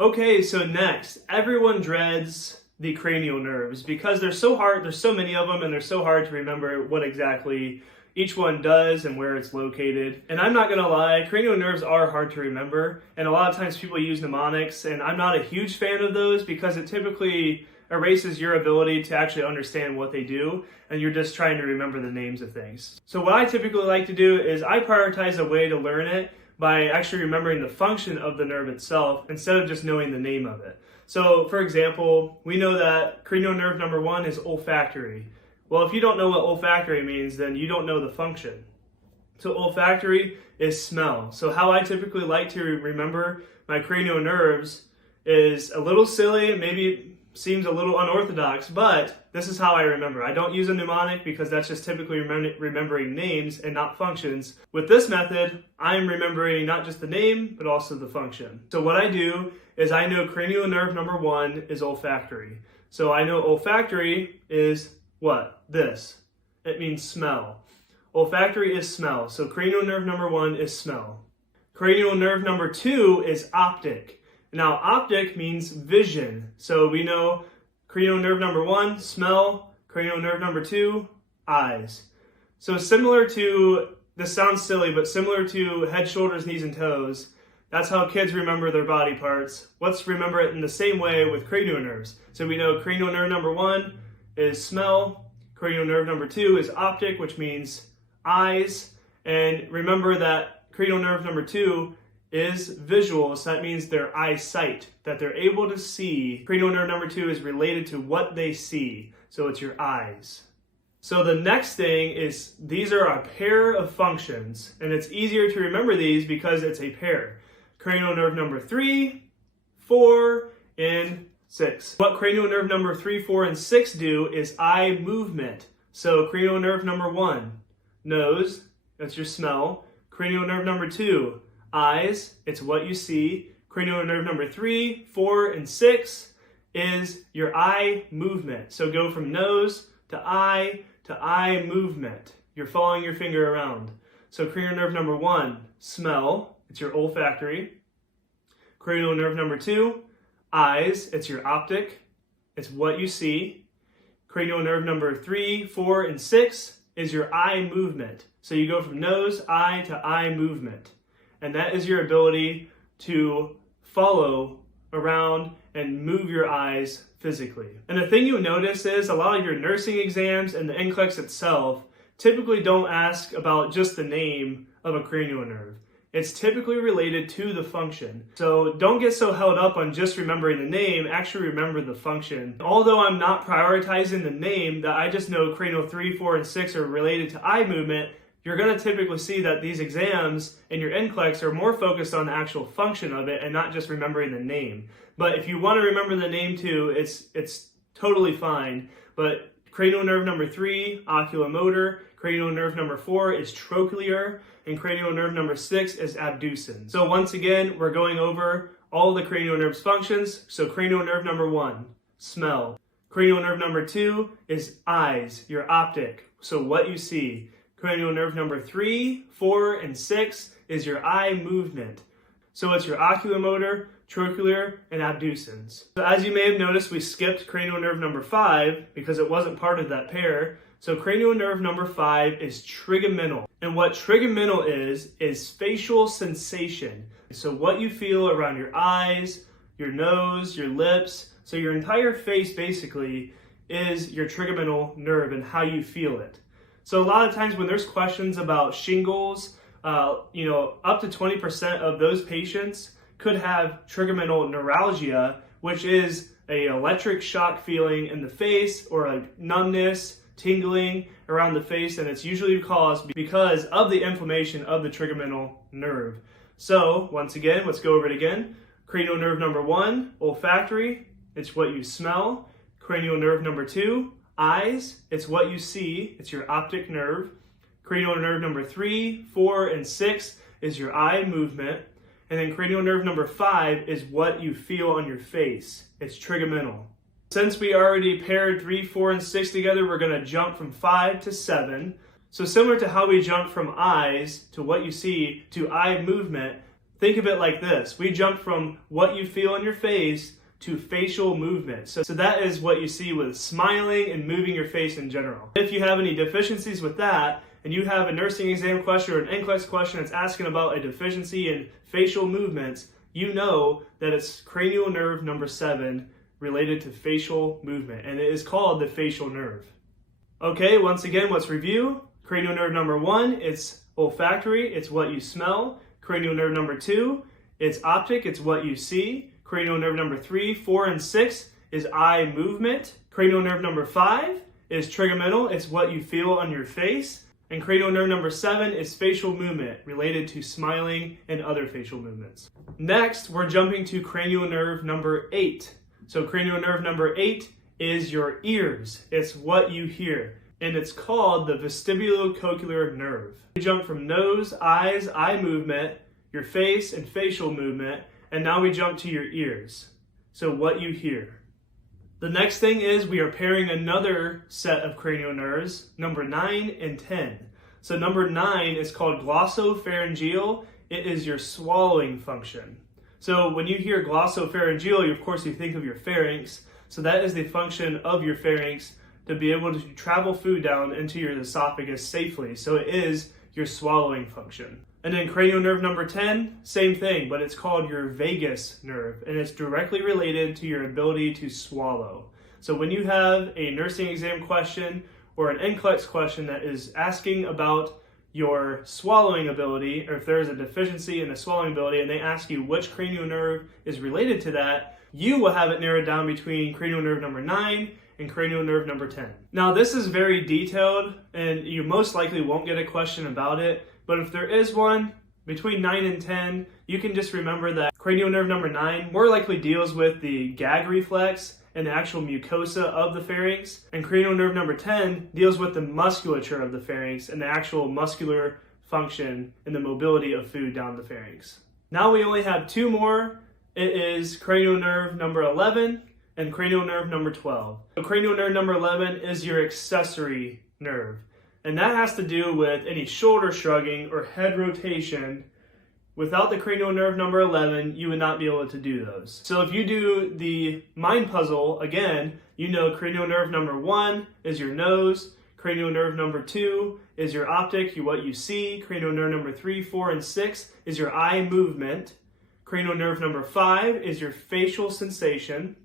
Okay, so next, everyone dreads the cranial nerves because they're so hard, there's so many of them, and they're so hard to remember what exactly each one does and where it's located. And I'm not gonna lie, cranial nerves are hard to remember, and a lot of times people use mnemonics, and I'm not a huge fan of those because it typically erases your ability to actually understand what they do, and you're just trying to remember the names of things. So what I typically like to do is I prioritize a way to learn it by actually remembering the function of the nerve itself instead of just knowing the name of it. So for example, we know that cranial nerve number 1 is olfactory. Well, if you don't know what olfactory means, then you don't know the function. So olfactory is smell. So how I typically like to remember my cranial nerves is a little silly, maybe seems a little unorthodox, but this is how I remember. I don't use a mnemonic because that's just typically remembering names and not functions. With this method, I'm remembering not just the name, but also the function. So what I do is I know cranial nerve number 1 is olfactory. So I know olfactory is what? This. It means smell. Olfactory is smell. So cranial nerve number 1 is smell. Cranial nerve number 2 is optic. Now, optic means vision. So we know cranial nerve number 1, smell, cranial nerve number 2, eyes. So similar to, this sounds silly, but similar to head, shoulders, knees, and toes, that's how kids remember their body parts. Let's remember it in the same way with cranial nerves. So we know cranial nerve number 1 is smell, cranial nerve number 2 is optic, which means eyes, and remember that cranial nerve number 2 is visual, so that means their eyesight, that they're able to see. Cranial nerve number 2 is related to what they see, so it's your eyes. So the next thing is, these are a pair of functions, and it's easier to remember these because it's a pair. Cranial nerve number 3, 4, and 6. What cranial nerve number 3, 4, and 6 do is eye movement. So cranial nerve number 1, nose, that's your smell. Cranial nerve number 2, eyes, it's what you see. Cranial nerve number 3, 4, and 6 is your eye movement. So go from nose to eye movement. You're following your finger around. So cranial nerve number 1, smell, it's your olfactory. Cranial nerve number 2, eyes, it's your optic, it's what you see. Cranial nerve number 3, 4, and 6 is your eye movement. So you go from nose, eye to eye movement. And that is your ability to follow around and move your eyes physically. And the thing you'll notice is a lot of your nursing exams and the NCLEX itself typically don't ask about just the name of a cranial nerve. It's typically related to the function. So don't get so held up on just remembering the name, actually remember the function. Although I'm not prioritizing the name, that I just know cranial 3, 4, and 6 are related to eye movement, you're going to typically see that these exams and your NCLEX are more focused on the actual function of it and not just remembering the name. But if you want to remember the name too, it's totally fine. But cranial nerve number 3, oculomotor, cranial nerve number 4 is trochlear, and cranial nerve number 6 is abducens. So once again, we're going over all the cranial nerves functions. So cranial nerve number 1, smell. Cranial nerve number 2 is eyes, your optic, so what you see. Cranial nerve number 3, 4, and 6 is your eye movement. So it's your oculomotor, trochlear, and abducens. So as you may have noticed, we skipped cranial nerve number 5 because it wasn't part of that pair. So cranial nerve number 5 is trigeminal. And what trigeminal is facial sensation. So what you feel around your eyes, your nose, your lips, so your entire face basically is your trigeminal nerve and how you feel it. So a lot of times when there's questions about shingles, up to 20% of those patients could have trigeminal neuralgia, which is an electric shock feeling in the face or a numbness, tingling around the face, and it's usually caused because of the inflammation of the trigeminal nerve. So once again, let's go over it again. Cranial nerve number 1, olfactory, it's what you smell. Cranial nerve number 2, eyes, it's what you see, it's your optic nerve. Cranial nerve number 3, 4, and 6 is your eye movement. And then cranial nerve number 5 is what you feel on your face. It's trigeminal. Since we already paired 3, 4, and 6 together, we're going to jump from 5 to 7. So similar to how we jumped from eyes to what you see to eye movement, think of it like this. We jump from what you feel in your face to facial movement. So that is what you see with smiling and moving your face in general. If you have any deficiencies with that, and you have a nursing exam question or an NCLEX question that's asking about a deficiency in facial movements, you know that it's cranial nerve number 7 related to facial movement, and it is called the facial nerve. Okay, once again, let's review. Cranial nerve number 1, it's olfactory, it's what you smell. Cranial nerve number 2, it's optic, it's what you see. Cranial nerve number 3, 4, and 6 is eye movement. Cranial nerve number 5 is trigeminal, it's what you feel on your face. And cranial nerve number 7 is facial movement related to smiling and other facial movements. Next, we're jumping to cranial nerve number 8. So cranial nerve number 8 is your ears. It's what you hear. And it's called the vestibulocochlear nerve. We jump from nose, eyes, eye movement, your face and facial movement, and now we jump to your ears. So what you hear. The next thing is we are pairing another set of cranial nerves, number 9 and 10. So number 9 is called glossopharyngeal. It is your swallowing function. So when you hear glossopharyngeal, of course you think of your pharynx. So that is the function of your pharynx to be able to travel food down into your esophagus safely. So it is your swallowing function. And then cranial nerve number 10, same thing, but it's called your vagus nerve, and it's directly related to your ability to swallow. So when you have a nursing exam question or an NCLEX question that is asking about your swallowing ability, or if there is a deficiency in the swallowing ability, and they ask you which cranial nerve is related to that, you will have it narrowed down between cranial nerve number 9 and cranial nerve number 10. Now this is very detailed, and you most likely won't get a question about it, but if there is one between 9 and 10, you can just remember that cranial nerve number 9 more likely deals with the gag reflex and the actual mucosa of the pharynx, and cranial nerve number 10 deals with the musculature of the pharynx and the actual muscular function and the mobility of food down the pharynx. Now we only have 2 more. It is cranial nerve number 11 and cranial nerve number 12. So cranial nerve number 11 is your accessory nerve. And that has to do with any shoulder shrugging or head rotation. Without the cranial nerve number 11, you would not be able to do those. So if you do the mind puzzle, again, you know cranial nerve number 1 is your nose, cranial nerve number 2 is your optic, what you see, cranial nerve number 3, 4, and 6 is your eye movement, cranial nerve number 5 is your facial sensation,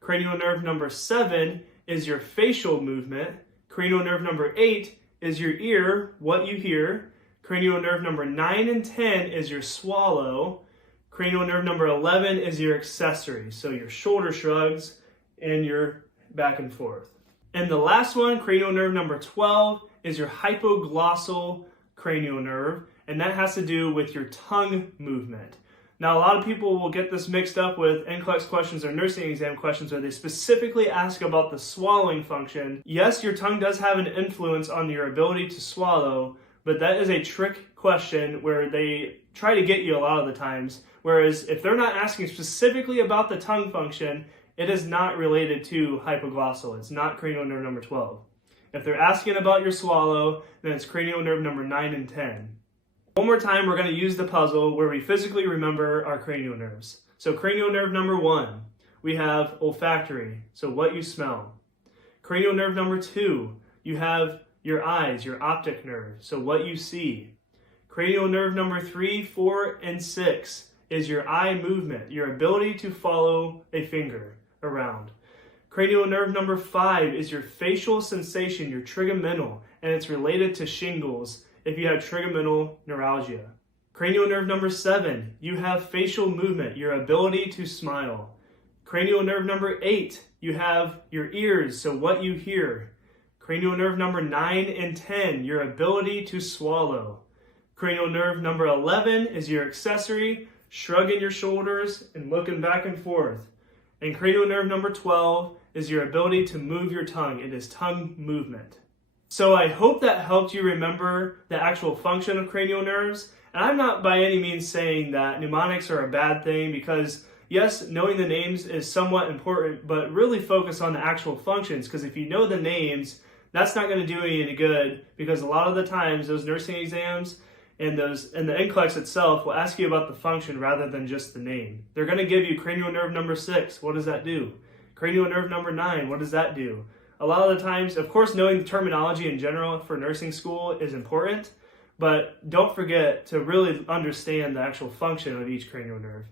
cranial nerve number 7 is your facial movement, cranial nerve number 8 is your ear, what you hear. Cranial nerve number 9 and 10 is your swallow. Cranial nerve number 11 is your accessory, so your shoulder shrugs and your back and forth. And the last one, cranial nerve number 12, is your hypoglossal cranial nerve, and that has to do with your tongue movement. Now, a lot of people will get this mixed up with NCLEX questions or nursing exam questions where they specifically ask about the swallowing function. Yes, your tongue does have an influence on your ability to swallow, but that is a trick question where they try to get you a lot of the times. Whereas if they're not asking specifically about the tongue function, it is not related to hypoglossal. It's not cranial nerve number 12. If they're asking about your swallow, then it's cranial nerve number 9 and 10. One more time, we're going to use the puzzle where we physically remember our cranial nerves. So cranial nerve number 1, we have olfactory, so what you smell. Cranial nerve number 2, you have your eyes, your optic nerve, so what you see. Cranial nerve number 3, 4, and 6 is your eye movement, your ability to follow a finger around. Cranial nerve number 5 is your facial sensation, your trigeminal, and it's related to shingles if you have trigeminal neuralgia. Cranial nerve number 7, you have facial movement, your ability to smile. Cranial nerve number 8, you have your ears, so what you hear. Cranial nerve number 9 and 10, your ability to swallow. Cranial nerve number 11 is your accessory, shrugging your shoulders and looking back and forth. And cranial nerve number 12 is your ability to move your tongue. It is tongue movement. So I hope that helped you remember the actual function of cranial nerves. And I'm not by any means saying that mnemonics are a bad thing, because yes, knowing the names is somewhat important, but really focus on the actual functions, because if you know the names, that's not going to do you any good, because a lot of the times those nursing exams And the NCLEX itself will ask you about the function rather than just the name. They're going to give you cranial nerve number 6. What does that do? Cranial nerve number 9. What does that do? A lot of the times, of course, knowing the terminology in general for nursing school is important, but don't forget to really understand the actual function of each cranial nerve.